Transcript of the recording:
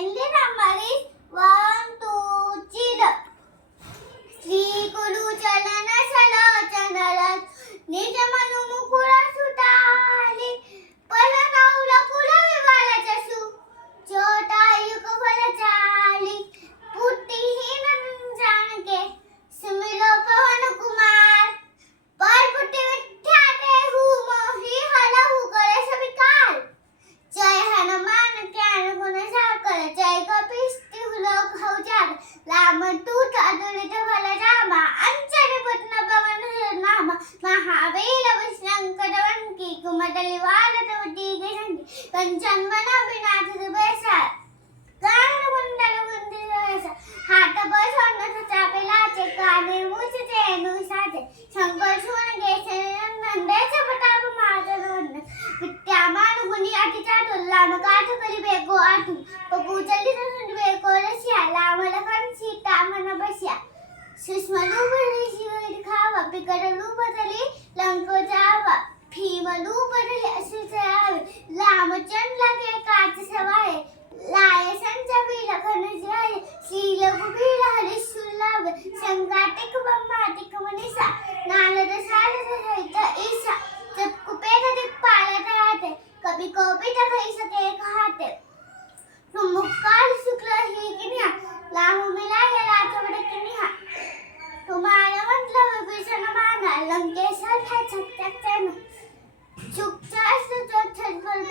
in the numbers 1, 2, 3. Shri गुरु चरण सलोचन निज मनु मुकुर सुताली पलनौल कुल विवाल जसु चोटायुग फल चाली पुट्टिहीन जानके सुमिलो पवन कुमार पर पुट्टि विख्याते हूँ मोहि हलहु करे सविकार जय हनुमान ज्ञान गुण सागर जय कपीस लोक हौजार राम दूत अतुलित बल रामा अंजनी पुत्र पवन नामा महावीर विष्णु की कुमतलि वालतवती के संगी कंचन बना विनाथ दुबैसा कान कुंडल कुंदित वैसा हाथ पर सोने चापे लाचे काने मुझ तेनु साचे शंकर सुवन गेसे नंदे से प्रताप माधव वंदन विद्यामान गुणी अति चातुर राम काठ करी बेको आतु पपू चली सुन बेको रसिया राम लखन सीता मन बसिया सुषमा लूबली शिव दिखावा बिकट रूप धरि लंको जावा भीम रूप धरि असुर सहारे रामचंद्र के काज सवाए लाए संजीवी लखन जाय श्री रघुवीर हरि सुलभ संकाटिक ब्रह्माटिक मनीषा नारद सारद सहित ईसा जब कुपेर दिक्पाल रहते कभी कोपित भई सके कहते तुम मुक्काल शुक्ल ही किन्या लाहु मिलाए रात बड़ किन्या तुम्हारा मतलब भीषण माना लंकेश्वर है छक छक चैन चुप चास तो छत पर